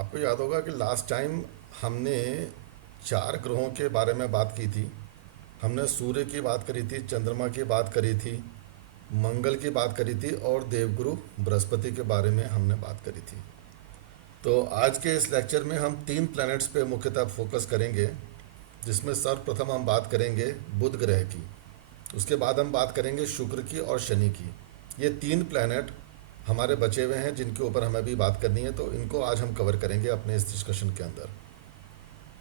आपको याद होगा कि लास्ट टाइम हमने चार ग्रहों के बारे में बात की थी। हमने सूर्य की बात करी थी, चंद्रमा की बात करी थी, मंगल की बात करी थी और देवगुरु बृहस्पति के बारे में हमने बात करी थी। तो आज के इस लेक्चर में हम तीन प्लैनेट्स पे मुख्यतः फोकस करेंगे, जिसमें सर्वप्रथम हम बात करेंगे बुध ग्रह की। उसके बाद हम बात करेंगे शुक्र की और शनि की। ये तीन प्लैनेट हमारे बचे हुए हैं जिनके ऊपर हमें अभी बात करनी है, तो इनको आज हम कवर करेंगे अपने इस डिस्कशन के अंदर।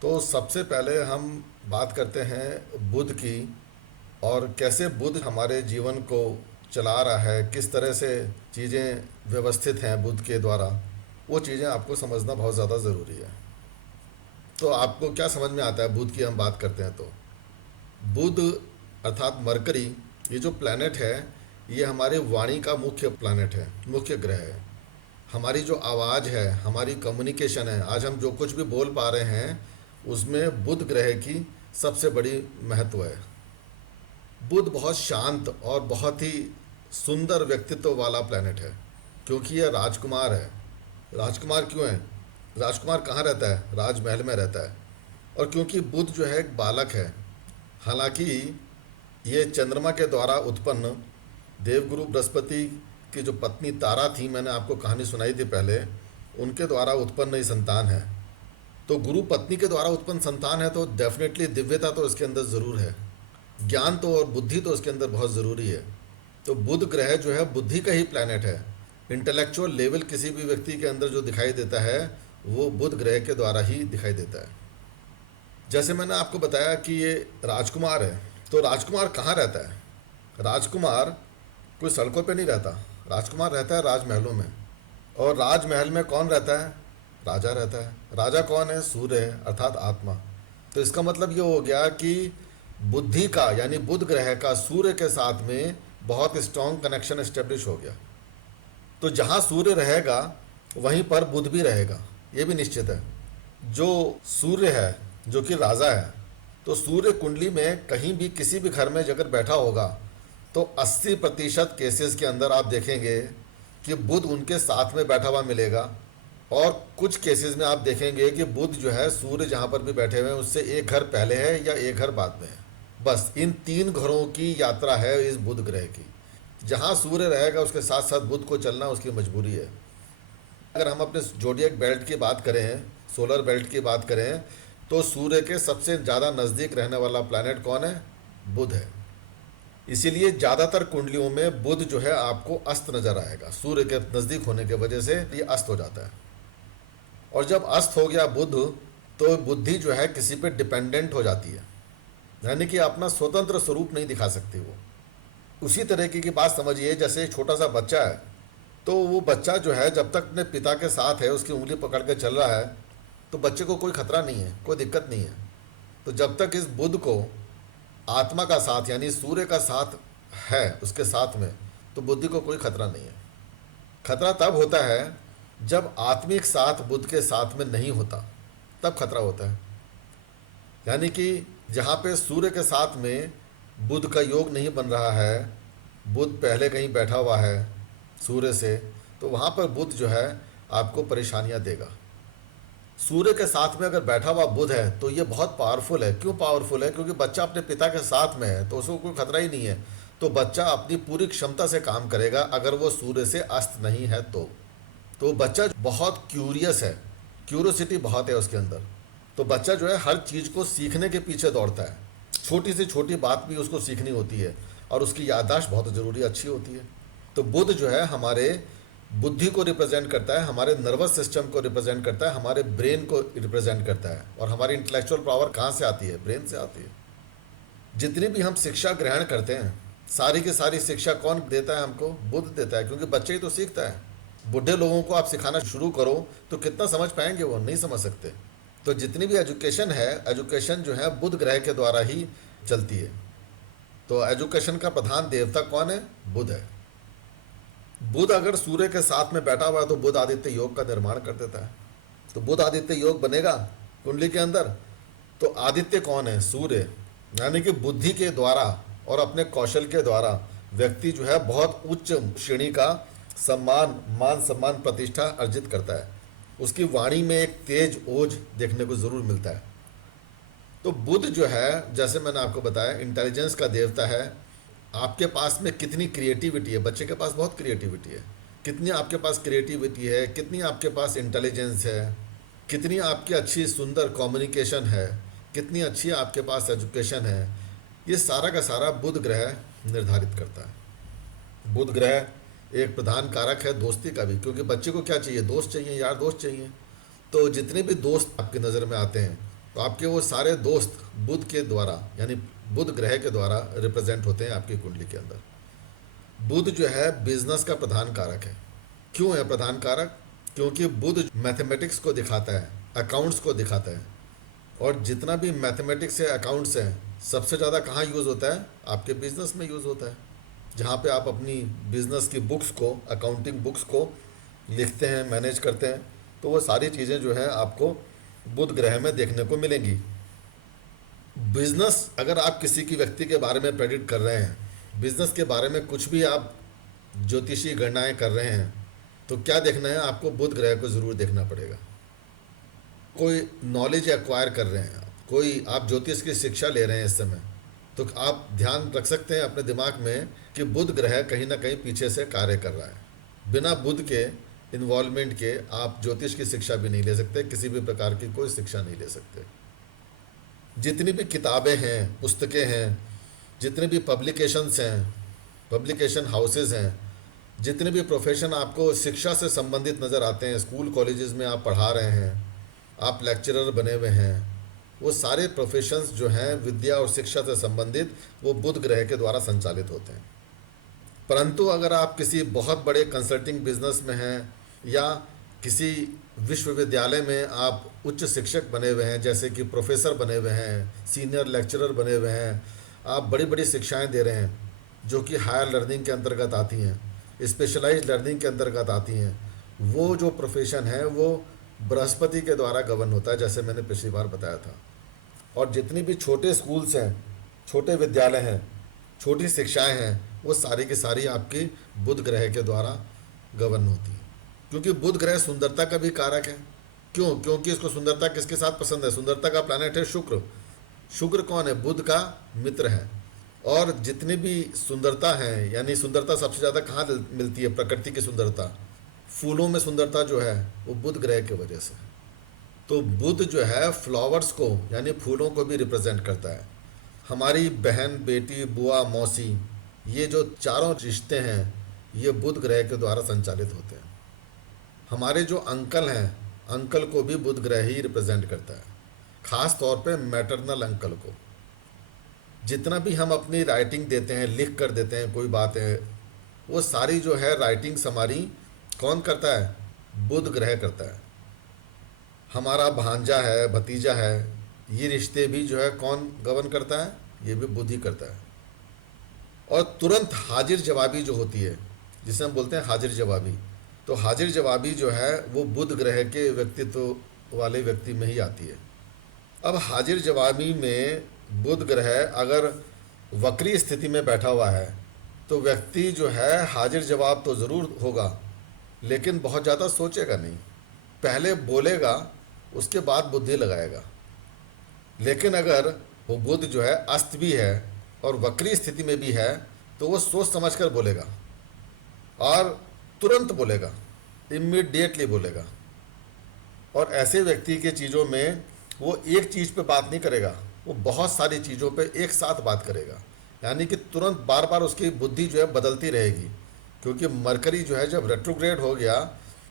तो सबसे पहले हम बात करते हैं बुध की, और कैसे बुध हमारे जीवन को चला रहा है, किस तरह से चीज़ें व्यवस्थित हैं बुध के द्वारा। वो चीज़ें आपको समझना बहुत ज़्यादा ज़रूरी है। तो आपको क्या समझ में आता है बुध की हम बात करते हैं तो? बुध अर्थात मरकरी, ये जो प्लैनेट है, ये हमारे वाणी का मुख्य प्लैनेट है, मुख्य ग्रह है। हमारी जो आवाज़ है, हमारी कम्युनिकेशन है, आज हम जो कुछ भी बोल पा रहे हैं, उसमें बुध ग्रह की सबसे बड़ी महत्व है। बुध बहुत शांत और बहुत ही सुंदर व्यक्तित्व वाला प्लैनेट है, क्योंकि यह राजकुमार है। राजकुमार क्यों है? राजकुमार कहाँ रहता है? राजमहल में रहता है। और क्योंकि बुध जो है एक बालक है, हालांकि ये चंद्रमा के द्वारा उत्पन्न देवगुरु बृहस्पति की जो पत्नी तारा थी, मैंने आपको कहानी सुनाई थी पहले, उनके द्वारा उत्पन्न ही संतान है। तो गुरु पत्नी के द्वारा उत्पन्न संतान है, तो डेफिनेटली दिव्यता तो इसके अंदर ज़रूर है, ज्ञान तो और बुद्धि तो इसके अंदर बहुत ज़रूरी है। तो बुध ग्रह जो है बुद्धि का ही प्लैनेट है। इंटेलेक्चुअल लेवल किसी भी व्यक्ति के अंदर जो दिखाई देता है, वो बुध ग्रह के द्वारा ही दिखाई देता है। जैसे मैंने आपको बताया कि ये राजकुमार है, तो राजकुमार कहाँ रहता है? राजकुमार कोई सड़कों पे नहीं रहता, राजकुमार रहता है राजमहलों में। और राजमहल में कौन रहता है? राजा रहता है। राजा कौन है? सूर्य है, अर्थात आत्मा। तो इसका मतलब ये हो गया कि बुद्धि का, यानी बुध ग्रह का सूर्य के साथ में बहुत स्ट्रॉन्ग कनेक्शन एस्टेब्लिश हो गया। तो जहाँ सूर्य रहेगा वहीं पर बुध भी रहेगा, ये भी निश्चित है। जो सूर्य है, जो कि राजा है, तो सूर्य कुंडली में कहीं भी किसी भी घर में अगर बैठा होगा, तो 80% केसेस के अंदर आप देखेंगे कि बुध उनके साथ में बैठा हुआ मिलेगा। और कुछ केसेस में आप देखेंगे कि बुध जो है सूर्य जहाँ पर भी बैठे हुए हैं उससे एक घर पहले है या एक घर बाद में है। बस इन तीन घरों की यात्रा है इस बुध ग्रह की। जहाँ सूर्य रहेगा उसके साथ साथ बुध को चलना उसकी मजबूरी है। अगर हम अपने जोडियक बेल्ट की बात करें, सोलर बेल्ट की बात करें, तो सूर्य के सबसे ज़्यादा नज़दीक रहने वाला प्लैनेट कौन है? बुध है। इसीलिए ज़्यादातर कुंडलियों में बुध जो है आपको अस्त नज़र आएगा। सूर्य के नज़दीक होने की वजह से ये अस्त हो जाता है। और जब अस्त हो गया बुध, तो बुद्धि जो है किसी पे डिपेंडेंट हो जाती है, यानी कि अपना स्वतंत्र स्वरूप नहीं दिखा सकती वो। उसी तरीके की बात समझिए, जैसे एक छोटा सा बच्चा है, तो वो बच्चा जो है जब तक अपने पिता के साथ है, उसकी उंगली पकड़ के चल रहा है, तो बच्चे को कोई खतरा नहीं है, कोई दिक्कत नहीं है। तो जब तक इस बुध को आत्मा का साथ, यानी सूर्य का साथ है उसके साथ में, तो बुद्धि को कोई खतरा नहीं है। खतरा तब होता है जब आत्मिक साथ बुध के साथ में नहीं होता, तब खतरा होता है। यानी कि जहाँ पे सूर्य के साथ में बुध का योग नहीं बन रहा है, बुध पहले कहीं बैठा हुआ है सूर्य से, तो वहाँ पर बुध जो है आपको परेशानियाँ देगा। सूर्य के साथ में अगर बैठा हुआ बुध है तो ये बहुत पावरफुल है। क्यों पावरफुल है? क्योंकि बच्चा अपने पिता के साथ में है, तो उसको कोई खतरा ही नहीं है। तो बच्चा अपनी पूरी क्षमता से काम करेगा अगर वो सूर्य से अस्त नहीं है तो बच्चा बहुत क्यूरियस है, क्यूरियोसिटी बहुत है उसके अंदर। तो बच्चा जो है हर चीज़ को सीखने के पीछे दौड़ता है, छोटी से छोटी बात भी उसको सीखनी होती है, और उसकी याददाश्त बहुत ज़रूरी अच्छी होती है। तो बुध जो है हमारे बुद्धि को रिप्रेजेंट करता है, हमारे नर्वस सिस्टम को रिप्रेजेंट करता है, हमारे ब्रेन को रिप्रेजेंट करता है। और हमारी इंटेलेक्चुअल पावर कहाँ से आती है? ब्रेन से आती है। जितनी भी हम शिक्षा ग्रहण करते हैं, सारी की सारी शिक्षा कौन देता है हमको? बुध देता है, क्योंकि बच्चे ही तो सीखता है। बूढ़े लोगों को आप सिखाना शुरू करो तो कितना समझ पाएंगे? वो नहीं समझ सकते। तो जितनी भी एजुकेशन है, एजुकेशन जो है बुध ग्रह के द्वारा ही चलती है। तो एजुकेशन का प्रधान देवता कौन है? बुध है। बुध अगर सूर्य के साथ में बैठा हुआ है तो बुध आदित्य योग का निर्माण कर देता है। तो बुध आदित्य योग बनेगा कुंडली के अंदर। तो आदित्य कौन है? सूर्य। यानी कि बुद्धि के द्वारा और अपने कौशल के द्वारा व्यक्ति जो है बहुत उच्च श्रेणी का सम्मान, मान सम्मान, प्रतिष्ठा अर्जित करता है। उसकी वाणी में एक तेज ओज देखने को ज़रूर मिलता है। तो बुध जो है, जैसे मैंने आपको बताया, इंटेलिजेंस का देवता है। आपके पास में कितनी क्रिएटिविटी है, बच्चे के पास बहुत क्रिएटिविटी है। कितनी आपके पास क्रिएटिविटी है, कितनी आपके पास इंटेलिजेंस है, कितनी आपकी अच्छी सुंदर कम्युनिकेशन है, कितनी अच्छी आपके पास एजुकेशन है, ये सारा का सारा बुध ग्रह निर्धारित करता है। बुध ग्रह एक प्रधान कारक है दोस्ती का भी, क्योंकि बच्चे को क्या चाहिए, दोस्त चाहिए, यार दोस्त चाहिए। तो जितने भी दोस्त आपकी नज़र में आते हैं, तो आपके वो सारे दोस्त बुध के द्वारा, यानी बुध ग्रह के द्वारा रिप्रेजेंट होते हैं आपकी कुंडली के अंदर। बुध जो है बिजनेस का प्रधान कारक है। क्यों है प्रधान कारक? क्योंकि बुध मैथमेटिक्स को दिखाता है, अकाउंट्स को दिखाता है। और जितना भी मैथमेटिक्स है, अकाउंट्स है, सबसे ज़्यादा कहाँ यूज़ होता है? आपके बिजनेस में यूज़ होता है, जहाँ पे आप अपनी बिजनेस की बुक्स को, अकाउंटिंग बुक्स को लिखते हैं, मैनेज करते हैं। तो वो सारी चीज़ें जो है आपको बुध ग्रह में देखने को मिलेंगी। बिजनेस, अगर आप किसी की व्यक्ति के बारे में प्रेडिक्ट कर रहे हैं, बिजनेस के बारे में कुछ भी आप ज्योतिषी गणनाएं कर रहे हैं, तो क्या देखना है आपको? बुध ग्रह को ज़रूर देखना पड़ेगा। कोई नॉलेज एक्वायर कर रहे हैं, कोई आप ज्योतिष की शिक्षा ले रहे हैं इस समय, तो आप ध्यान रख सकते हैं अपने दिमाग में कि बुध ग्रह कहीं ना कहीं पीछे से कार्य कर रहा है। बिना बुध के इन्वॉल्वमेंट के आप ज्योतिष की शिक्षा भी नहीं ले सकते, किसी भी प्रकार की कोई शिक्षा नहीं ले सकते। जितनी भी किताबें हैं, पुस्तकें हैं, जितने भी पब्लिकेशंस हैं, पब्लिकेशन हाउसेज हैं, जितने भी प्रोफेशन आपको शिक्षा से संबंधित नज़र आते हैं, स्कूल कॉलेजेस में आप पढ़ा रहे हैं, आप लेक्चरर बने हुए हैं, वो सारे प्रोफेशंस जो हैं विद्या और शिक्षा से संबंधित, वो बुध ग्रह के द्वारा संचालित होते हैं। परंतु अगर आप किसी बहुत बड़े कंसल्टिंग बिजनेस में हैं, या किसी विश्वविद्यालय में आप उच्च शिक्षक बने हुए हैं, जैसे कि प्रोफेसर बने हुए हैं, सीनियर लेक्चरर बने हुए हैं, आप बड़ी बड़ी शिक्षाएं दे रहे हैं जो कि हायर लर्निंग के अंतर्गत आती हैं, स्पेशलाइज्ड लर्निंग के अंतर्गत आती हैं, वो जो प्रोफेशन है वो बृहस्पति के द्वारा गवर्न होता है, जैसे मैंने पिछली बार बताया था। और जितनी भी छोटे स्कूल्स हैं, छोटे विद्यालय हैं, छोटी शिक्षाएं हैं, वो सारी की सारी आपकी बुध ग्रह के द्वारा गवर्न होती है। क्योंकि बुध ग्रह सुंदरता का भी कारक है। क्यों? क्योंकि इसको सुंदरता किसके साथ पसंद है? सुंदरता का प्लैनेट है शुक्र। शुक्र कौन है? बुध का मित्र है। और जितनी भी सुंदरता है, यानी सुंदरता सबसे ज़्यादा कहाँ मिलती है? प्रकृति की सुंदरता, फूलों में सुंदरता जो है वो बुध ग्रह की वजह से। तो बुध जो है फ्लावर्स को, यानी फूलों को भी रिप्रेजेंट करता है। हमारी बहन, बेटी, बुआ, मौसी, ये जो चारों रिश्ते हैं, ये बुध ग्रह के द्वारा संचालित होते हैं। हमारे जो अंकल हैं, अंकल को भी बुध ग्रह ही रिप्रेजेंट करता है, खास तौर पे मैटरनल अंकल को। जितना भी हम अपनी राइटिंग देते हैं, लिख कर देते हैं कोई बात है, वो सारी जो है राइटिंग्स हमारी कौन करता है? बुध ग्रह करता है। हमारा भांजा है, भतीजा है, ये रिश्ते भी जो है कौन गवर्न करता है? ये भी बुध ही करता है। और तुरंत हाजिर जवाबी जो होती है, जिसे हम बोलते हैं हाजिर जवाबी, तो हाजिर जवाबी जो है वो बुध ग्रह के व्यक्तित्व वाले व्यक्ति में ही आती है। अब हाजिर जवाबी में बुध ग्रह अगर वक्री स्थिति में बैठा हुआ है, तो व्यक्ति जो है हाजिर जवाब तो ज़रूर होगा, लेकिन बहुत ज़्यादा सोचेगा नहीं, पहले बोलेगा, उसके बाद बुद्धि लगाएगा। लेकिन अगर वो बुध जो है अस्त भी है और वक्री स्थिति में भी है, तो वो सोच समझ कर बोलेगा और तुरंत बोलेगा, इमीडिएटली बोलेगा। और ऐसे व्यक्ति के चीज़ों में वो एक चीज़ पे बात नहीं करेगा, वो बहुत सारी चीज़ों पे एक साथ बात करेगा, यानी कि तुरंत बार बार उसकी बुद्धि जो है बदलती रहेगी। क्योंकि मरकरी जो है जब रेट्रोग्रेड हो गया,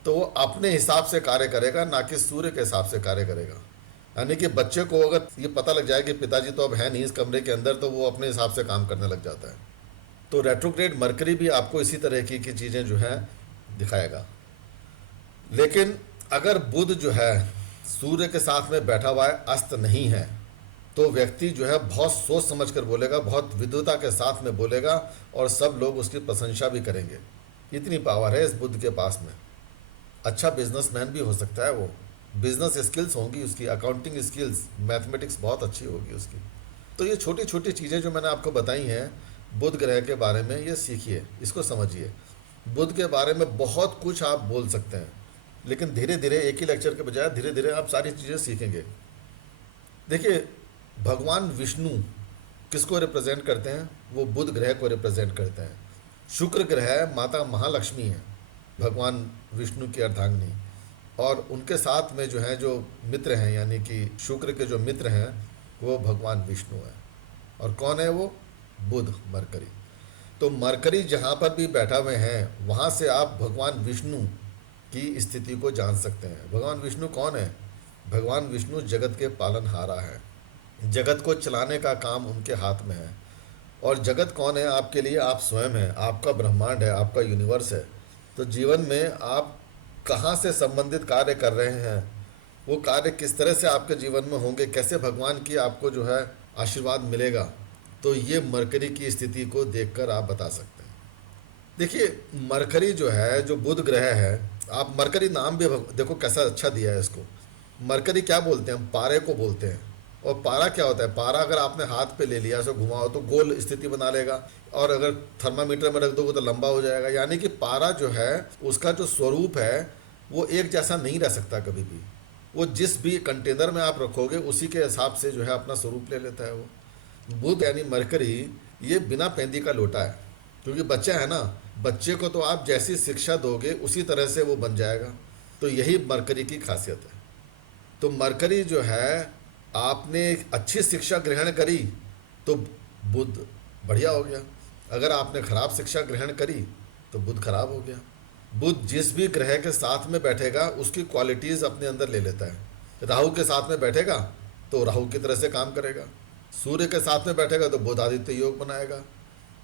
तो वो अपने हिसाब से कार्य करेगा, ना कि सूर्य के हिसाब से कार्य करेगा। यानी कि बच्चे को अगर ये पता लग जाए कि पिताजी तो अब है नहीं इस कमरे के अंदर, तो वो अपने हिसाब से काम करने लग जाता है। तो रेट्रोग्रेड मरकरी भी आपको इसी तरह की चीज़ें जो है दिखाएगा। लेकिन अगर बुध जो है सूर्य के साथ में बैठा हुआ है, अस्त नहीं है, तो व्यक्ति जो है बहुत सोच समझ कर बोलेगा, बहुत विद्वता के साथ में बोलेगा, और सब लोग उसकी प्रशंसा भी करेंगे। इतनी पावर है इस बुध के पास में। अच्छा बिजनेसमैन भी हो सकता है वो, बिजनेस स्किल्स होंगी उसकी, अकाउंटिंग स्किल्स, मैथमेटिक्स बहुत अच्छी होगी उसकी। तो ये छोटी छोटी चीज़ें जो मैंने आपको बताई हैं बुध ग्रह के बारे में, ये सीखिए, इसको समझिए। बुध के बारे में बहुत कुछ आप बोल सकते हैं, लेकिन धीरे धीरे एक ही लेक्चर के बजाय धीरे धीरे आप सारी चीज़ें सीखेंगे। देखिए, भगवान विष्णु किसको रिप्रेजेंट करते हैं? वो बुध ग्रह को रिप्रेजेंट करते हैं। शुक्र ग्रह माता महालक्ष्मी है, भगवान विष्णु की अर्धांगिनी। और उनके साथ में जो है जो मित्र हैं, यानी कि शुक्र के जो मित्र हैं, वो भगवान विष्णु हैं। और कौन है वो? बुध, मरकरी। तो मरकरी जहाँ पर भी बैठा हुए हैं, वहाँ से आप भगवान विष्णु की स्थिति को जान सकते हैं। भगवान विष्णु कौन है? भगवान विष्णु जगत के पालनहारा है। जगत को चलाने का काम उनके हाथ में है। और जगत कौन है आपके लिए? आप स्वयं हैं, आपका ब्रह्मांड है, आपका यूनिवर्स है। तो जीवन में आप कहाँ से संबंधित कार्य कर रहे हैं, वो कार्य किस तरह से आपके जीवन में होंगे, कैसे भगवान की आपको जो है आशीर्वाद मिलेगा, तो ये मरकरी की स्थिति को देखकर आप बता सकते हैं। देखिए, मरकरी जो है, जो बुध ग्रह है, आप मरकरी नाम भी देखो कैसा अच्छा दिया है इसको। मरकरी क्या बोलते हैं? हम पारे को बोलते हैं। और पारा क्या होता है? पारा अगर आपने हाथ पे ले लिया, ऐसे घुमाओ तो गोल स्थिति बना लेगा, और अगर थर्मामीटर में रख दोगे तो लंबा हो जाएगा। यानी कि पारा जो है, उसका जो स्वरूप है वो एक जैसा नहीं रह सकता कभी भी। वो जिस भी कंटेनर में आप रखोगे उसी के हिसाब से जो है अपना स्वरूप ले लेता है वो। बुध यानी मरकरी, ये बिना पेंदी का लोटा है। क्योंकि बच्चा है ना, बच्चे को तो आप जैसी शिक्षा दोगे उसी तरह से वो बन जाएगा। तो यही मरकरी की खासियत है। तो मरकरी जो है, आपने अच्छी शिक्षा ग्रहण करी तो बुध बढ़िया हो गया। अगर आपने खराब शिक्षा ग्रहण करी तो बुध खराब हो गया। बुध जिस भी ग्रह के साथ में बैठेगा उसकी क्वालिटीज़ अपने अंदर ले लेता है। राहु के साथ में बैठेगा तो राहु की तरह से काम करेगा। सूर्य के साथ में बैठेगा तो बुध आदित्य योग बनाएगा।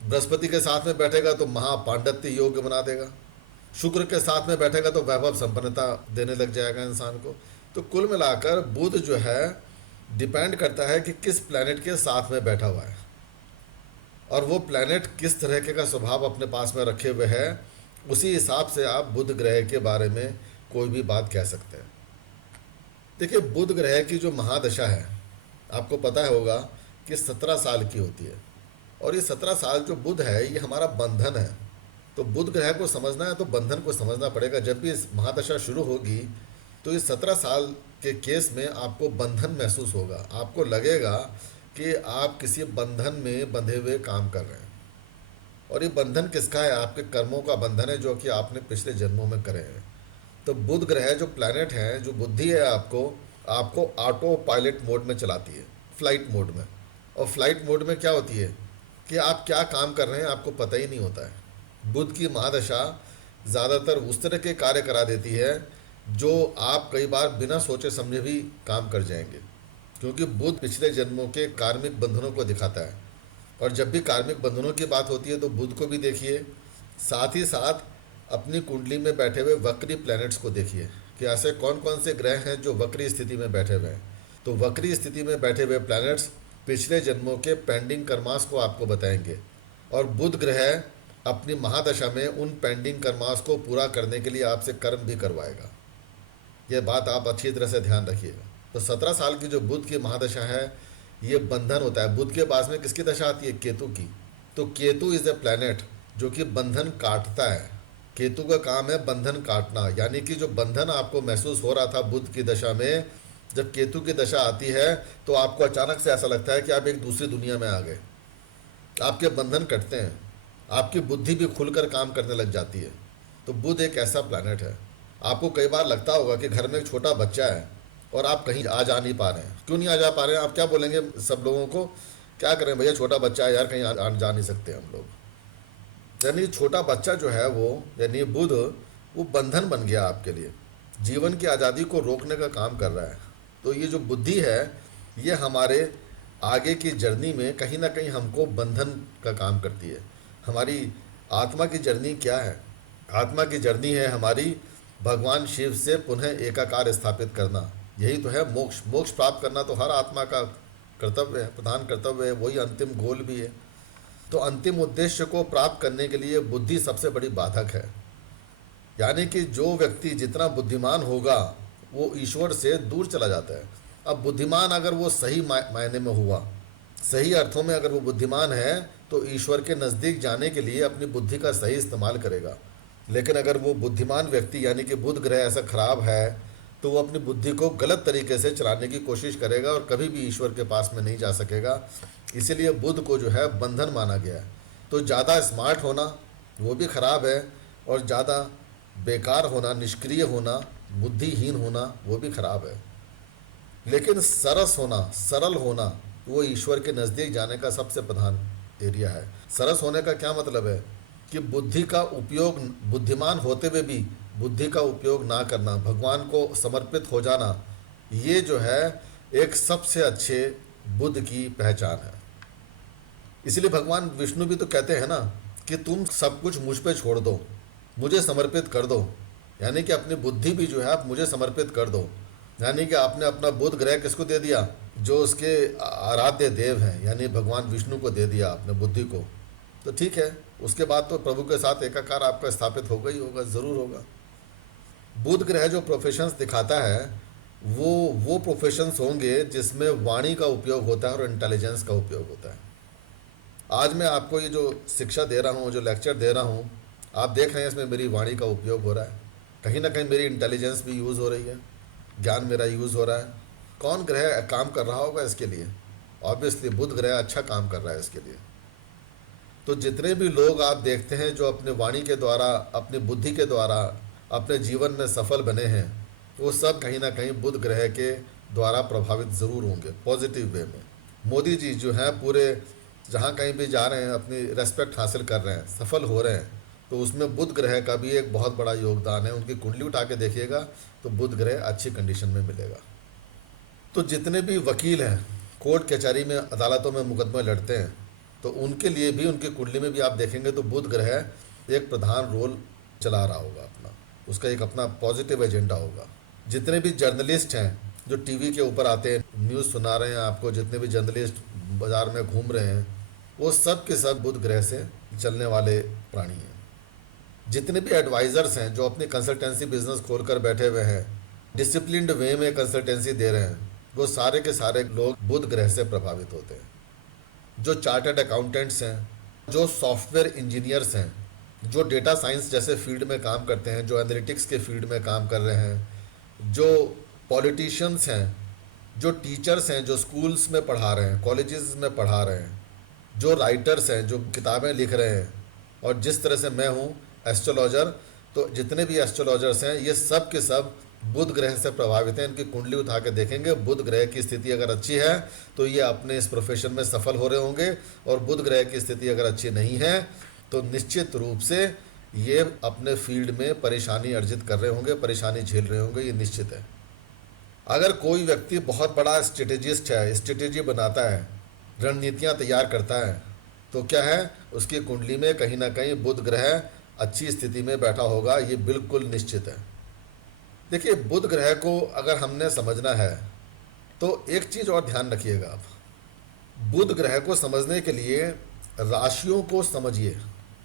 बृहस्पति के साथ में बैठेगा तो महापांडित्य योग बना देगा। शुक्र के साथ में बैठेगा तो वैभव संपन्नता देने लग जाएगा इंसान को। तो कुल मिलाकर बुध जो है, डिपेंड करता है कि किस प्लैनेट के साथ में बैठा हुआ है, और वो प्लैनेट किस तरह के का स्वभाव अपने पास में रखे हुए है, उसी हिसाब से आप बुध ग्रह के बारे में कोई भी बात कह सकते हैं। देखिए, बुध ग्रह की जो महादशा है, आपको पता होगा कि 17 साल की होती है। और ये 17 साल जो बुध है, ये हमारा बंधन है। तो बुध ग्रह को समझना है तो बंधन को समझना पड़ेगा। जब भी इस महादशा शुरू होगी तो इस 17 साल के केस में आपको बंधन महसूस होगा। आपको लगेगा कि आप किसी बंधन में बंधे हुए काम कर रहे हैं। और ये बंधन किसका है? आपके कर्मों का बंधन है, जो कि आपने पिछले जन्मों में करे हैं। तो बुध ग्रह जो प्लैनेट है, जो बुद्धि है, आपको ऑटो पायलट मोड में चलाती है, फ्लाइट मोड में। और फ्लाइट मोड में क्या होती है कि आप क्या काम कर रहे हैं आपको पता ही नहीं होता है। बुध की महादशा ज़्यादातर उस तरह के कार्य करा देती है जो आप कई बार बिना सोचे समझे भी काम कर जाएंगे, क्योंकि बुध पिछले जन्मों के कार्मिक बंधनों को दिखाता है। और जब भी कार्मिक बंधनों की बात होती है तो बुध को भी देखिए, साथ ही साथ अपनी कुंडली में बैठे हुए वक्री प्लैनेट्स को देखिए कि ऐसे कौन कौन से ग्रह हैं जो वक्री स्थिति में बैठे हुए हैं। तो वक्री स्थिति में बैठे हुए प्लैनेट्स पिछले जन्मों के पेंडिंग कर्मास को आपको बताएंगे। और बुध ग्रह अपनी महादशा में उन पेंडिंग कर्मास को पूरा करने के लिए आपसे कर्म भी करवाएगा। ये बात आप अच्छी तरह से ध्यान रखिएगा। तो 17 साल की जो बुध की महादशा है, ये बंधन होता है। बुध के पास में किसकी दशा आती है? केतु की। तो केतु इज ए प्लैनेट जो कि बंधन काटता है। केतु का काम है बंधन काटना। यानी कि जो बंधन आपको महसूस हो रहा था बुध की दशा में, जब केतु की दशा आती है तो आपको अचानक से ऐसा लगता है कि आप एक दूसरी दुनिया में आ गए। आपके बंधन कटते हैं, आपकी बुद्धि भी खुलकर काम करने लग जाती है। तो बुध एक ऐसा प्लैनेट है। आपको कई बार लगता होगा कि घर में एक छोटा बच्चा है और आप कहीं आ जा नहीं पा रहे हैं। क्यों नहीं आ जा पा रहे हैं? आप क्या बोलेंगे सब लोगों को? क्या करें भैया, छोटा बच्चा है यार, कहीं आ जा नहीं सकते हम लोग। यानी छोटा बच्चा जो है वो, यानी बुध, वो बंधन बन गया आपके लिए, जीवन की आज़ादी को रोकने का काम कर रहा है। तो ये जो बुद्धि है, ये हमारे आगे की जर्नी में कहीं ना कहीं हमको बंधन का काम करती है। हमारी आत्मा की जर्नी क्या है? आत्मा की जर्नी है हमारी भगवान शिव से पुनः एकाकार स्थापित करना। यही तो है मोक्ष। मोक्ष प्राप्त करना तो हर आत्मा का कर्तव्य है, प्रधान कर्तव्य है, वही अंतिम गोल भी है। तो अंतिम उद्देश्य को प्राप्त करने के लिए बुद्धि सबसे बड़ी बाधक है। यानी कि जो व्यक्ति जितना बुद्धिमान होगा वो ईश्वर से दूर चला जाता है। अब बुद्धिमान अगर वो सही मायने में हुआ, सही अर्थों में अगर वो बुद्धिमान है, तो ईश्वर के नज़दीक जाने के लिए अपनी बुद्धि का सही इस्तेमाल करेगा। लेकिन अगर वो बुद्धिमान व्यक्ति यानी कि बुध ग्रह ऐसा खराब है तो वो अपनी बुद्धि को गलत तरीके से चलाने की कोशिश करेगा और कभी भी ईश्वर के पास में नहीं जा सकेगा। इसीलिए बुध को जो है बंधन माना गया है। तो ज़्यादा स्मार्ट होना वो भी खराब है, और ज़्यादा बेकार होना, निष्क्रिय होना, बुद्धिहीन होना वो भी खराब है। लेकिन सरस होना, सरल होना, वो ईश्वर के नज़दीक जाने का सबसे प्रधान एरिया है। सरस होने का क्या मतलब है कि बुद्धि का उपयोग, बुद्धिमान होते हुए भी बुद्धि का उपयोग ना करना, भगवान को समर्पित हो जाना, ये जो है एक सबसे अच्छे बुद्ध की पहचान है। इसलिए भगवान विष्णु भी तो कहते हैं ना कि तुम सब कुछ मुझ पे छोड़ दो, मुझे समर्पित कर दो, यानी कि अपनी बुद्धि भी जो है आप मुझे समर्पित कर दो। यानी कि आपने अपना बुध ग्रह किसको दे दिया? जो उसके आराध्य देव हैं, यानी भगवान विष्णु को दे दिया आपने बुद्धि को। तो ठीक है, उसके बाद तो प्रभु के साथ एकाकार आपका स्थापित होगा ही होगा, ज़रूर होगा। बुध ग्रह जो प्रोफेशंस दिखाता है वो प्रोफेशंस होंगे जिसमें वाणी का उपयोग होता है और इंटेलिजेंस का उपयोग होता है। आज मैं आपको ये जो शिक्षा दे रहा हूँ, जो लेक्चर दे रहा हूँ, आप देख रहे हैं इसमें मेरी वाणी का उपयोग हो रहा है, कहीं ना कहीं मेरी इंटेलिजेंस भी यूज़ हो रही है, ज्ञान मेरा यूज़ हो रहा है। कौन ग्रह काम कर रहा होगा इसके लिए? ऑब्वियसली बुध ग्रह अच्छा काम कर रहा है इसके लिए। तो जितने भी लोग आप देखते हैं जो अपने वाणी के द्वारा, अपनी बुद्धि के द्वारा अपने जीवन में सफल बने हैं, वो सब कहीं ना कहीं बुध ग्रह के द्वारा प्रभावित ज़रूर होंगे, पॉजिटिव वे में। मोदी जी जो हैं पूरे जहाँ कहीं भी जा रहे हैं अपनी रेस्पेक्ट हासिल कर रहे हैं, सफल हो रहे हैं, तो उसमें बुध ग्रह का भी एक बहुत बड़ा योगदान है। उनकी कुंडली उठा के देखिएगा तो बुध ग्रह अच्छी कंडीशन में मिलेगा। तो जितने भी वकील हैं, कोर्ट कचहरी में, अदालतों में मुकदमे लड़ते हैं, तो उनके लिए भी उनकी कुंडली में भी आप देखेंगे तो बुध ग्रह एक प्रधान रोल चला रहा होगा अपना, उसका एक अपना पॉजिटिव एजेंडा होगा। जितने भी जर्नलिस्ट हैं जो टीवी के ऊपर आते हैं, न्यूज़ सुना रहे हैं आपको, जितने भी जर्नलिस्ट बाज़ार में घूम रहे हैं, वो सब के सब बुध ग्रह से चलने वाले प्राणी हैं। जितने भी एडवाइज़र्स हैं जो अपनी कंसल्टेंसी बिजनेस खोलकर बैठे हुए हैं, डिसिप्लिन्ड वे में कंसल्टेंसी दे रहे हैं, वो सारे के सारे लोग बुध ग्रह से प्रभावित होते हैं। जो चार्टर्ड अकाउंटेंट्स हैं, जो सॉफ्टवेयर इंजीनियर्स हैं, जो डेटा साइंस जैसे फील्ड में काम करते हैं, जो एनालिटिक्स के फील्ड में काम कर रहे हैं, जो पॉलिटिशियंस हैं, जो टीचर्स हैं, जो स्कूल्स में पढ़ा रहे हैं, कॉलेजेस में पढ़ा रहे हैं, जो राइटर्स हैं, जो किताबें लिख रहे हैं, और जिस तरह से मैं हूँ एस्ट्रोलॉजर, तो जितने भी एस्ट्रोलॉजर्स हैं ये सब के सब बुध ग्रह से प्रभावित हैं। इनकी कुंडली उठा के देखेंगे, बुध ग्रह की स्थिति अगर अच्छी है तो ये अपने इस प्रोफेशन में सफल हो रहे होंगे, और बुध ग्रह की स्थिति अगर अच्छी नहीं है तो निश्चित रूप से ये अपने फील्ड में परेशानी अर्जित कर रहे होंगे, परेशानी झेल रहे होंगे, ये निश्चित है। अगर कोई व्यक्ति बहुत बड़ा स्ट्रेटेजिस्ट है, स्ट्रेटेजी बनाता है, रणनीतियाँ तैयार करता है, तो क्या है, उसकी कुंडली में कहीं ना कहीं बुध ग्रह अच्छी स्थिति में बैठा होगा, ये बिल्कुल निश्चित है। देखिए, बुध ग्रह को अगर हमने समझना है तो एक चीज़ और ध्यान रखिएगा आप, बुध ग्रह को समझने के लिए राशियों को समझिए।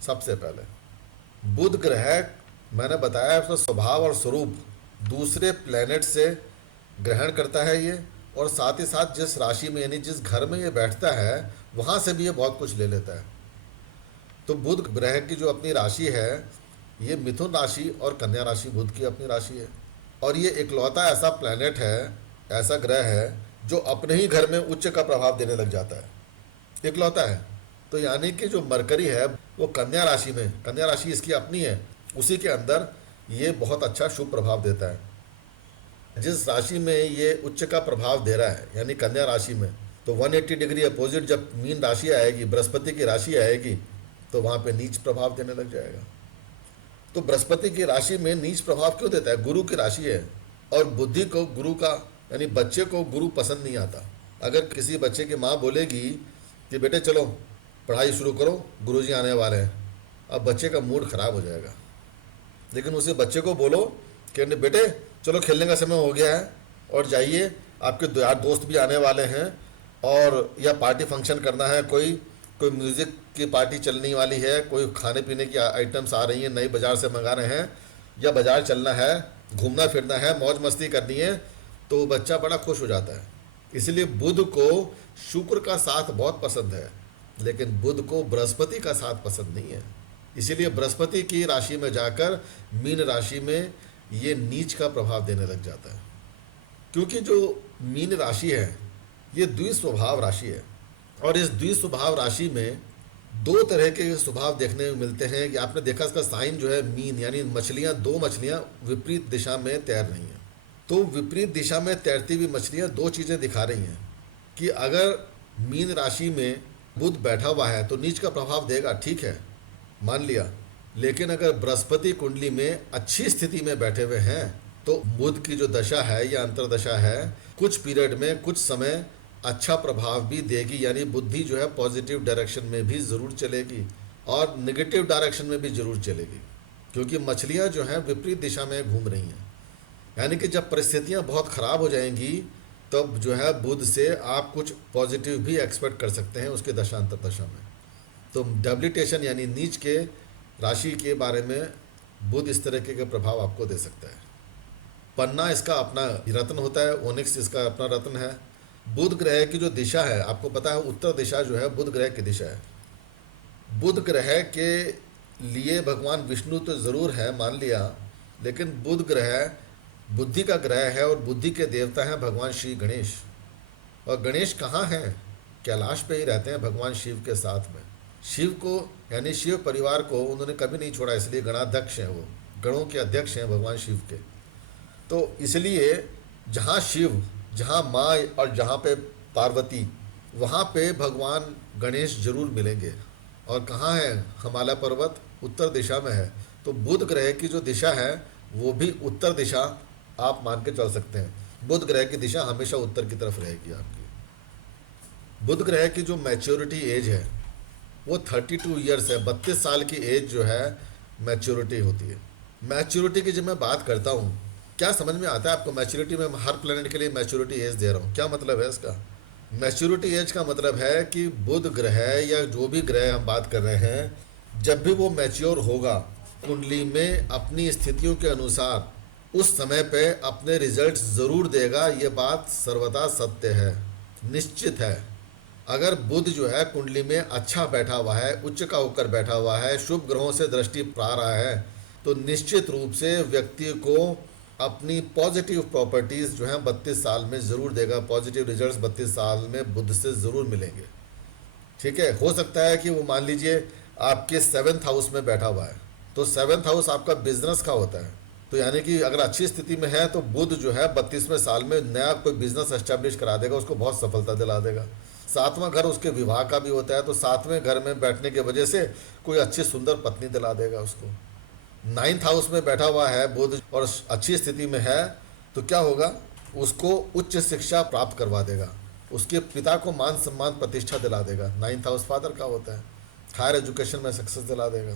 सबसे पहले बुध ग्रह, मैंने बताया उसका स्वभाव और स्वरूप दूसरे प्लैनेट से ग्रहण करता है ये, और साथ ही साथ जिस राशि में यानी जिस घर में ये बैठता है वहाँ से भी ये बहुत कुछ ले लेता है। तो बुध ग्रह की जो अपनी राशि है, ये मिथुन राशि और कन्या राशि बुध की अपनी राशि है, और ये इकलौता ऐसा प्लैनेट है, ऐसा ग्रह है जो अपने ही घर में उच्च का प्रभाव देने लग जाता है, इकलौता है। तो यानी कि जो मरकरी है वो कन्या राशि में, कन्या राशि इसकी अपनी है, उसी के अंदर ये बहुत अच्छा शुभ प्रभाव देता है। जिस राशि में ये उच्च का प्रभाव दे रहा है यानी कन्या राशि में, तो 180 डिग्री अपोजिट जब मीन राशि आएगी, बृहस्पति की राशि आएगी, तो वहाँ पे नीच प्रभाव देने लग जाएगा। तो बृहस्पति की राशि में नीच प्रभाव क्यों देता है? गुरु की राशि है, और बुद्धि को गुरु का, यानी बच्चे को गुरु पसंद नहीं आता। अगर किसी बच्चे की माँ बोलेगी कि बेटे चलो पढ़ाई शुरू करो, गुरुजी आने वाले हैं, अब बच्चे का मूड खराब हो जाएगा। लेकिन उसे बच्चे को बोलो कि बेटे चलो खेलने का समय हो गया है और जाइए, आपके यार दोस्त भी आने वाले हैं, और या पार्टी फंक्शन करना है, कोई म्यूज़िक की पार्टी चलने वाली है, कोई खाने पीने की आइटम्स आ रही हैं, नई बाज़ार से मंगा रहे हैं, या बाज़ार चलना है, घूमना फिरना है, मौज मस्ती करनी है, तो बच्चा बड़ा खुश हो जाता है। इसलिए बुध को शुक्र का साथ बहुत पसंद है, लेकिन बुध को बृहस्पति का साथ पसंद नहीं है। इसीलिए बृहस्पति की राशि में जाकर मीन राशि में ये नीच का प्रभाव देने लग जाता है। क्योंकि जो मीन राशि है ये द्विस्वभाव राशि है, और इस द्विस्वभाव राशि में दो तरह के स्वभाव देखने को मिलते हैं। कि आपने देखा इसका साइन जो है मीन, यानी मछलियां, दो मछलियां विपरीत दिशा में तैर रही हैं। तो विपरीत दिशा में तैरती हुई मछलियां दो चीज़ें दिखा रही हैं कि अगर मीन राशि में बुध बैठा हुआ है तो नीच का प्रभाव देगा, ठीक है, मान लिया। लेकिन अगर बृहस्पति कुंडली में अच्छी स्थिति में बैठे हुए हैं तो बुध की जो दशा है या अंतरदशा है कुछ पीरियड में, कुछ समय अच्छा प्रभाव भी देगी। यानी बुद्धि जो है पॉजिटिव डायरेक्शन में भी ज़रूर चलेगी और नेगेटिव डायरेक्शन में भी ज़रूर चलेगी, क्योंकि मछलियां जो हैं विपरीत दिशा में घूम रही हैं। यानी कि जब परिस्थितियां बहुत ख़राब हो जाएंगी तब जो है बुध से आप कुछ पॉजिटिव भी एक्सपेक्ट कर सकते हैं उसके दशा अंतरदशा में। तो डेबिलिटेशन यानी नीच के राशि के बारे में बुध इस तरह के प्रभाव आपको दे सकता है। पन्ना इसका अपना रत्न होता है, ओनिक्स इसका अपना रत्न है। बुध ग्रह की जो दिशा है, आपको पता है उत्तर दिशा जो है बुध ग्रह की दिशा है। बुध ग्रह के लिए भगवान विष्णु तो ज़रूर है, मान लिया, लेकिन बुध ग्रह बुद्धि का ग्रह है और बुद्धि के देवता हैं भगवान श्री गणेश। और गणेश कहाँ हैं? कैलाश पे ही रहते हैं भगवान शिव के साथ में। शिव को यानी शिव परिवार को उन्होंने कभी नहीं छोड़ा, इसलिए गणाध्यक्ष हैं, वो गणों के अध्यक्ष हैं भगवान शिव के। तो इसलिए जहाँ शिव, जहाँ माँ और जहाँ पे पार्वती, वहाँ पे भगवान गणेश जरूर मिलेंगे। और कहाँ है हिमालय पर्वत? उत्तर दिशा में है। तो बुध ग्रह की जो दिशा है वो भी उत्तर दिशा आप मान के चल सकते हैं। बुध ग्रह की दिशा हमेशा उत्तर की तरफ रहेगी आपकी। बुध ग्रह की जो मैच्योरिटी एज है वो 32 ईयर्स है। 32 साल की एज जो है मैच्योरिटी होती है। मैच्योरिटी की जब मैं बात करता हूँ, क्या समझ में आता है आपको? मैच्योरिटी में हर प्लेनेट के लिए मैच्योरिटी एज दे रहा हूँ, क्या मतलब है इसका? मैच्योरिटी एज का मतलब है कि बुध ग्रह या जो भी ग्रह हम बात कर रहे हैं, जब भी वो मैच्योर होगा कुंडली में अपनी स्थितियों के अनुसार उस समय पे अपने रिजल्ट ज़रूर देगा। ये बात सर्वथा सत्य है, निश्चित है। अगर बुध जो है कुंडली में अच्छा बैठा हुआ है, उच्च का होकर बैठा हुआ है, शुभ ग्रहों से दृष्टि पा रहा है, तो निश्चित रूप से व्यक्ति को अपनी पॉजिटिव प्रॉपर्टीज़ जो हैं 32 साल में ज़रूर देगा। पॉजिटिव रिजल्ट्स 32 साल में बुध से ज़रूर मिलेंगे, ठीक है। हो सकता है कि वो मान लीजिए आपके 7th हाउस में बैठा हुआ है, तो 7th हाउस आपका बिजनेस का होता है। तो यानी कि अगर अच्छी स्थिति में है तो बुध जो है 32वें साल में नया कोई बिजनेस एस्टेब्लिश करा देगा, उसको बहुत सफलता दिला देगा। 7वां घर उसके विवाह का भी होता है, तो 7वें घर में बैठने की वजह से कोई अच्छी सुंदर पत्नी दिला देगा उसको। 9th हाउस में बैठा हुआ है बुध और अच्छी स्थिति में है, तो क्या होगा? उसको उच्च शिक्षा प्राप्त करवा देगा, उसके पिता को मान सम्मान प्रतिष्ठा दिला देगा। 9th हाउस फादर का होता है, हायर एजुकेशन में सक्सेस दिला देगा,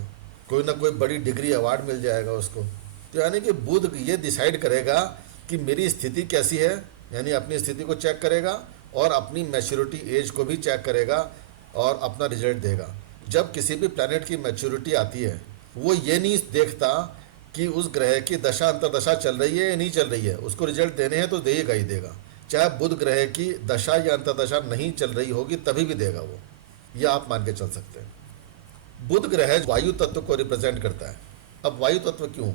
कोई ना कोई बड़ी डिग्री अवार्ड मिल जाएगा उसको। तो यानी कि बुध ये डिसाइड करेगा कि मेरी स्थिति कैसी है, यानी अपनी स्थिति को चेक करेगा और अपनी मैच्योरिटी एज को भी चेक करेगा और अपना रिजल्ट देगा। जब किसी भी प्लैनेट की मैच्योरिटी आती है वो ये नहीं देखता कि उस ग्रह की दशा अंतरदशा चल रही है या नहीं चल रही है, उसको रिजल्ट देने हैं तो देगा ही देगा। चाहे बुध ग्रह की दशा या अंतरदशा नहीं चल रही होगी तभी भी देगा वो, ये आप मान के चल सकते हैं। बुध ग्रह वायु तत्व को रिप्रेजेंट करता है। अब वायु तत्व क्यों?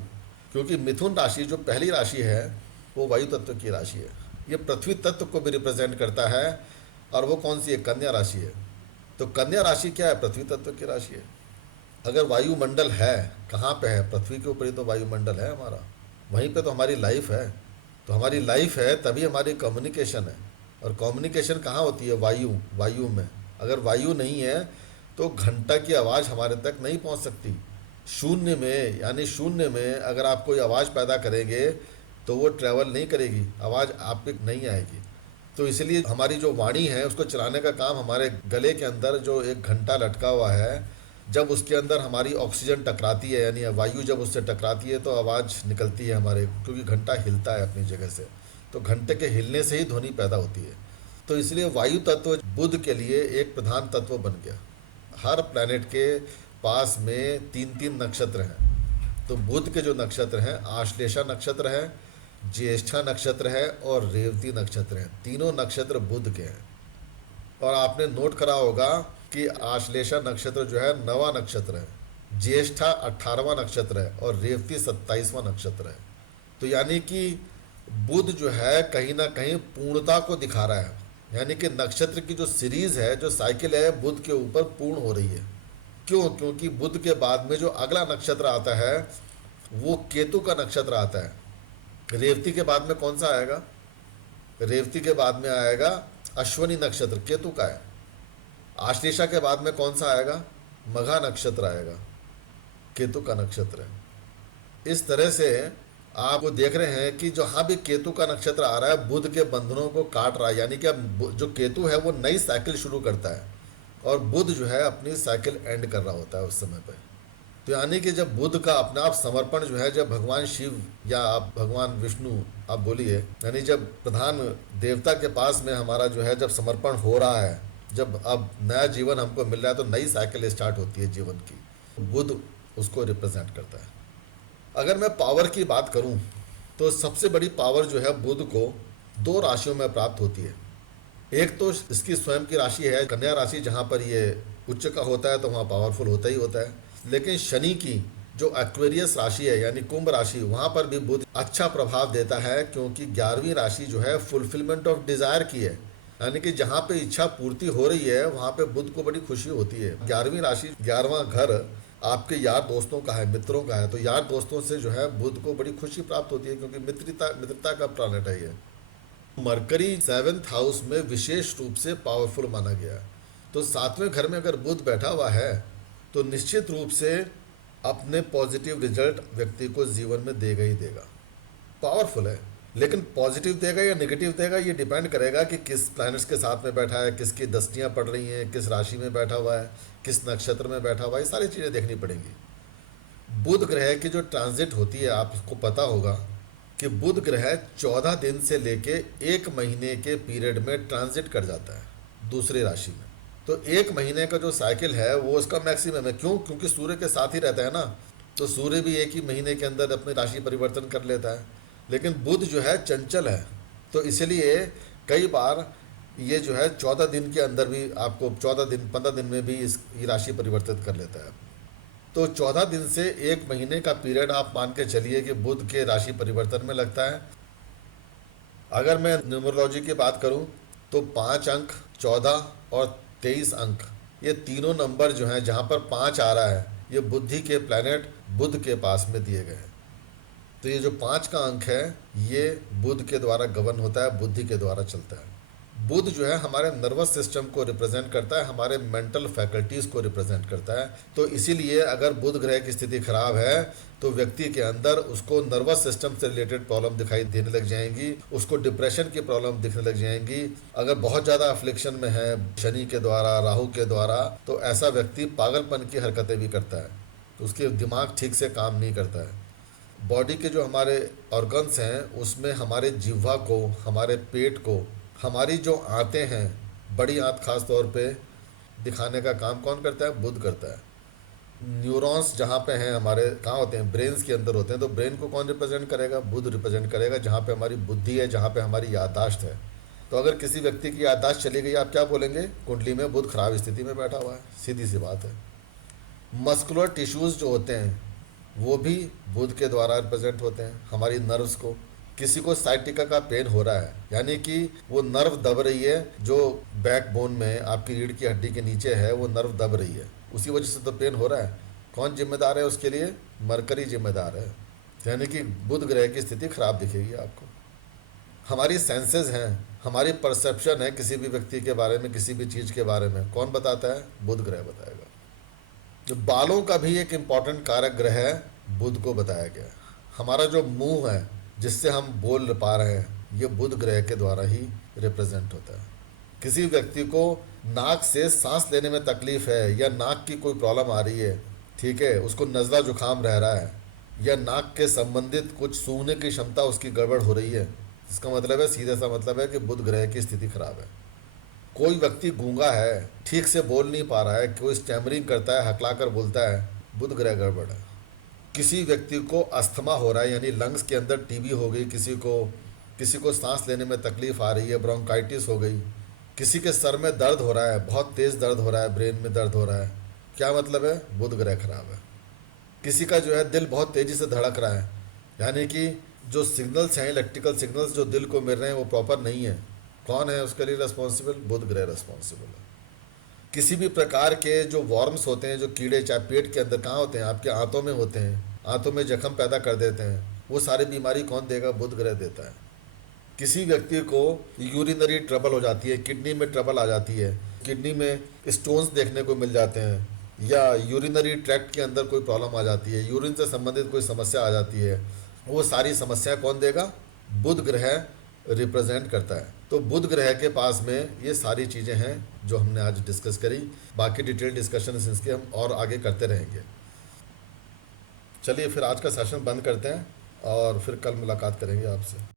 क्योंकि मिथुन राशि जो पहली राशि है वो वायु तत्व की राशि है। ये पृथ्वी तत्व को भी रिप्रेजेंट करता है, और वो कौन सी है? कन्या राशि है। तो कन्या राशि क्या है? पृथ्वी तत्व की राशि है। अगर वायुमंडल है, कहाँ पे है? पृथ्वी के ऊपर ही तो वायुमंडल है हमारा, वहीं पे तो हमारी लाइफ है। तो हमारी लाइफ है तभी हमारी कम्युनिकेशन है, और कम्युनिकेशन कहाँ होती है? वायु में। अगर वायु नहीं है तो घंटा की आवाज़ हमारे तक नहीं पहुँच सकती। शून्य में, यानी शून्य में अगर आप कोई आवाज़ पैदा करेंगे तो वो ट्रैवल नहीं करेगी, आवाज़ आप पे नहीं आएगी। तो इसलिए हमारी जो वाणी है उसको चलाने का काम हमारे गले के अंदर जो एक घंटा लटका हुआ है, जब उसके अंदर हमारी ऑक्सीजन टकराती है, यानी वायु जब उससे टकराती है तो आवाज़ निकलती है हमारे, क्योंकि घंटा हिलता है अपनी जगह से, तो घंटे के हिलने से ही ध्वनि पैदा होती है। तो इसलिए वायु तत्व बुध के लिए एक प्रधान तत्व बन गया। हर प्लैनेट के पास में 3-3 नक्षत्र हैं। तो बुध के जो नक्षत्र हैं, आश्लेषा नक्षत्र है, ज्येष्ठा नक्षत्र है और रेवती नक्षत्र है। तीनों नक्षत्र बुध के हैं। और आपने नोट करा होगा कि आश्लेषा नक्षत्र जो है 9वां नक्षत्र है। ज्येष्ठा 18वां नक्षत्र है और रेवती 27वां नक्षत्र है। तो यानी कि बुध जो है कहीं ना कहीं पूर्णता को दिखा रहा है, यानी कि नक्षत्र की जो सीरीज है, जो साइकिल है, बुध के ऊपर पूर्ण हो रही है। क्यों? क्योंकि बुध के बाद में जो अगला नक्षत्र आता है वो केतु का नक्षत्र आता है। रेवती के बाद में कौन सा आएगा? रेवती के बाद में आएगा अश्वनी नक्षत्र, केतु का है। आश्लेषा के बाद में कौन सा आएगा? मघा नक्षत्र आएगा, केतु का नक्षत्र है। इस तरह से आप वो देख रहे हैं कि जहाँ भी केतु का नक्षत्र आ रहा है बुध के बंधनों को काट रहा है, यानी कि अब जो केतु है वो नई साइकिल शुरू करता है और बुध जो है अपनी साइकिल एंड कर रहा होता है उस समय पर। तो यानी कि जब बुध का अपना आप समर्पण जो है, जब भगवान शिव या आप भगवान विष्णु आप बोलिए, यानी जब प्रधान देवता के पास में हमारा जो है जब समर्पण हो रहा है, जब अब नया जीवन हमको मिल रहा है तो नई साइकिल स्टार्ट होती है जीवन की, बुध उसको रिप्रेजेंट करता है। अगर मैं पावर की बात करूं तो सबसे बड़ी पावर जो है बुध को दो राशियों में प्राप्त होती है। एक तो इसकी स्वयं की राशि है कन्या राशि, जहां पर ये उच्च का होता है तो वहां पावरफुल होता ही होता है। लेकिन शनि की जो एक्वेरियस राशि है यानी कुंभ राशि, वहां पर भी बुध अच्छा प्रभाव देता है, क्योंकि 11वीं राशि जो है फुलफिलमेंट ऑफ डिजायर की है, यानी कि जहाँ पे इच्छा पूर्ति हो रही है वहाँ पे बुध को बड़ी खुशी होती है। 11वीं राशि 11वां घर आपके यार दोस्तों का है, मित्रों का है, तो यार दोस्तों से जो है बुध को बड़ी खुशी प्राप्त होती है, क्योंकि मित्रता का प्लानेट है ये। मरकरी 7th हाउस में विशेष रूप से पावरफुल माना गया है। तो 7वें घर में अगर बुध बैठा हुआ है तो निश्चित रूप से अपने पॉजिटिव रिजल्ट व्यक्ति को जीवन में देगा ही देगा। पावरफुल है, लेकिन पॉजिटिव देगा या नेगेटिव देगा ये डिपेंड करेगा कि किस प्लैनेट्स के साथ में बैठा है, किसकी दस्तियां पड़ रही हैं, किस राशि में बैठा हुआ है, किस नक्षत्र में बैठा हुआ है, ये सारी चीज़ें देखनी पड़ेंगी। बुध ग्रह की जो ट्रांजिट होती है, आपको पता होगा कि बुध ग्रह 14 दिन से लेके 1 महीने के पीरियड में ट्रांजिट कर जाता है दूसरी राशि में। तो 1 महीने का जो साइकिल है वो उसका मैक्सिमम है। क्यों? क्योंकि सूर्य के साथ ही रहता है ना, तो सूर्य भी 1 ही महीने के अंदर अपनी राशि परिवर्तन कर लेता है। लेकिन बुध जो है चंचल है, तो इसलिए कई बार ये जो है 14 दिन के अंदर भी आपको 15 दिन में भी ये राशि परिवर्तित कर लेता है। तो 14 दिन से 1 महीने का पीरियड आप मान के चलिए कि बुध के राशि परिवर्तन में लगता है। अगर मैं न्यूमरोलॉजी की बात करूं तो 5 अंक, 14 और 23 अंक, ये तीनों नंबर जो हैं जहां पर 5 आ रहा है, ये बुद्धि के प्लैनेट बुध के पास में दिए गए हैं। तो ये जो 5 का अंक है ये बुध के द्वारा गवर्न होता है, बुद्धि के द्वारा चलता है। बुध जो है हमारे नर्वस सिस्टम को रिप्रेजेंट करता है, हमारे मेंटल फैकल्टीज़ को रिप्रेजेंट करता है। तो इसीलिए अगर बुध ग्रह की स्थिति खराब है तो व्यक्ति के अंदर उसको नर्वस सिस्टम से रिलेटेड प्रॉब्लम दिखाई देने लग जाएंगी, उसको डिप्रेशन की प्रॉब्लम दिखने लग जाएंगी। अगर बहुत ज़्यादा अफ्लिक्शन में है शनि के द्वारा, राहु के द्वारा, तो ऐसा व्यक्ति पागलपन की हरकतें भी करता है, तो उसके दिमाग ठीक से काम नहीं करता है। बॉडी के जो हमारे ऑर्गन्स हैं उसमें हमारे जिह्वा को, हमारे पेट को, हमारी जो आंतें हैं, बड़ी आंत खास तौर पे दिखाने का काम कौन करता है? बुध करता है। न्यूरॉन्स जहाँ पे हैं हमारे, कहाँ होते हैं? ब्रेन्स के अंदर होते हैं। तो ब्रेन को कौन रिप्रेजेंट करेगा? बुध रिप्रेजेंट करेगा, जहाँ पे हमारी बुद्धि है, जहाँ पे हमारी याददाश्त है। तो अगर किसी व्यक्ति की याददाश्त चली गई, आप क्या बोलेंगे? कुंडली में बुध खराब स्थिति में बैठा हुआ है, सीधी सी बात है। मस्कुलर टिश्यूज़ जो होते हैं वो भी बुध के द्वारा रिप्रेजेंट होते हैं, हमारी नर्व्स को। किसी को साइटिका का पेन हो रहा है, यानी कि वो नर्व दब रही है, जो बैकबोन में आपकी रीढ़ की हड्डी के नीचे है, वो नर्व दब रही है, उसी वजह से तो पेन हो रहा है। कौन जिम्मेदार है उसके लिए? मरकरी जिम्मेदार है। यानी कि बुध ग्रह की स्थिति खराब दिखेगी आपको। हमारी सेंसेस हैं, हमारी परसेप्शन है किसी भी व्यक्ति के बारे में, किसी भी चीज़ के बारे में, कौन बताता है? बुध ग्रह बताएगा। जो बालों का भी एक इम्पॉर्टेंट कारक ग्रह है, बुध को बताया गया है। हमारा जो मुंह है जिससे हम बोल पा रहे हैं, ये बुध ग्रह के द्वारा ही रिप्रेजेंट होता है। किसी व्यक्ति को नाक से सांस लेने में तकलीफ है, या नाक की कोई प्रॉब्लम आ रही है, ठीक है, उसको नज़ला जुकाम रह रहा है, या नाक के संबंधित कुछ सूंघने की क्षमता उसकी गड़बड़ हो रही है, इसका मतलब है, सीधा सा मतलब है कि बुध ग्रह की स्थिति खराब है। कोई व्यक्ति गूंगा है, ठीक से बोल नहीं पा रहा है, कोई स्टैमरिंग करता है, हकलाकर बोलता है, बुध ग्रह गड़बड़ है। किसी व्यक्ति को अस्थमा हो रहा है, यानी लंग्स के अंदर टीबी हो गई, किसी को सांस लेने में तकलीफ आ रही है, ब्रोंकाइटिस हो गई, किसी के सर में दर्द हो रहा है, बहुत तेज़ दर्द हो रहा है, ब्रेन में दर्द हो रहा है, क्या मतलब है? बुध ग्रह खराब है। किसी का जो है दिल बहुत तेज़ी से धड़क रहा है, यानी कि जो सिग्नल्स हैं, इलेक्ट्रिकल सिग्नल्स जो दिल को मिल रहे हैं वो प्रॉपर नहीं है। कौन है उसके लिए रिस्पॉन्सिबल? बुध ग्रह रिस्पॉन्सिबल है। किसी भी प्रकार के जो वॉर्म्स होते हैं, जो कीड़े, चाहे पेट के अंदर कहाँ होते हैं, आपके आंतों में होते हैं, आंतों में जख्म पैदा कर देते हैं, वो सारी बीमारी कौन देगा? बुध ग्रह देता है। किसी व्यक्ति को यूरिनरी ट्रबल हो जाती है, किडनी में ट्रबल आ जाती है, किडनी में स्टोन्स देखने को मिल जाते हैं, या यूरिनरी ट्रैक्ट के अंदर कोई प्रॉब्लम आ जाती है, यूरिन से संबंधित कोई समस्या आ जाती है, वो सारी समस्या कौन देगा? बुध ग्रह रिप्रेजेंट करता है। तो बुध ग्रह के पास में ये सारी चीज़ें हैं जो हमने आज डिस्कस करी। बाकी डिटेल डिस्कशन इसके हम और आगे करते रहेंगे। चलिए फिर आज का सेशन बंद करते हैं और फिर कल मुलाकात करेंगे आपसे।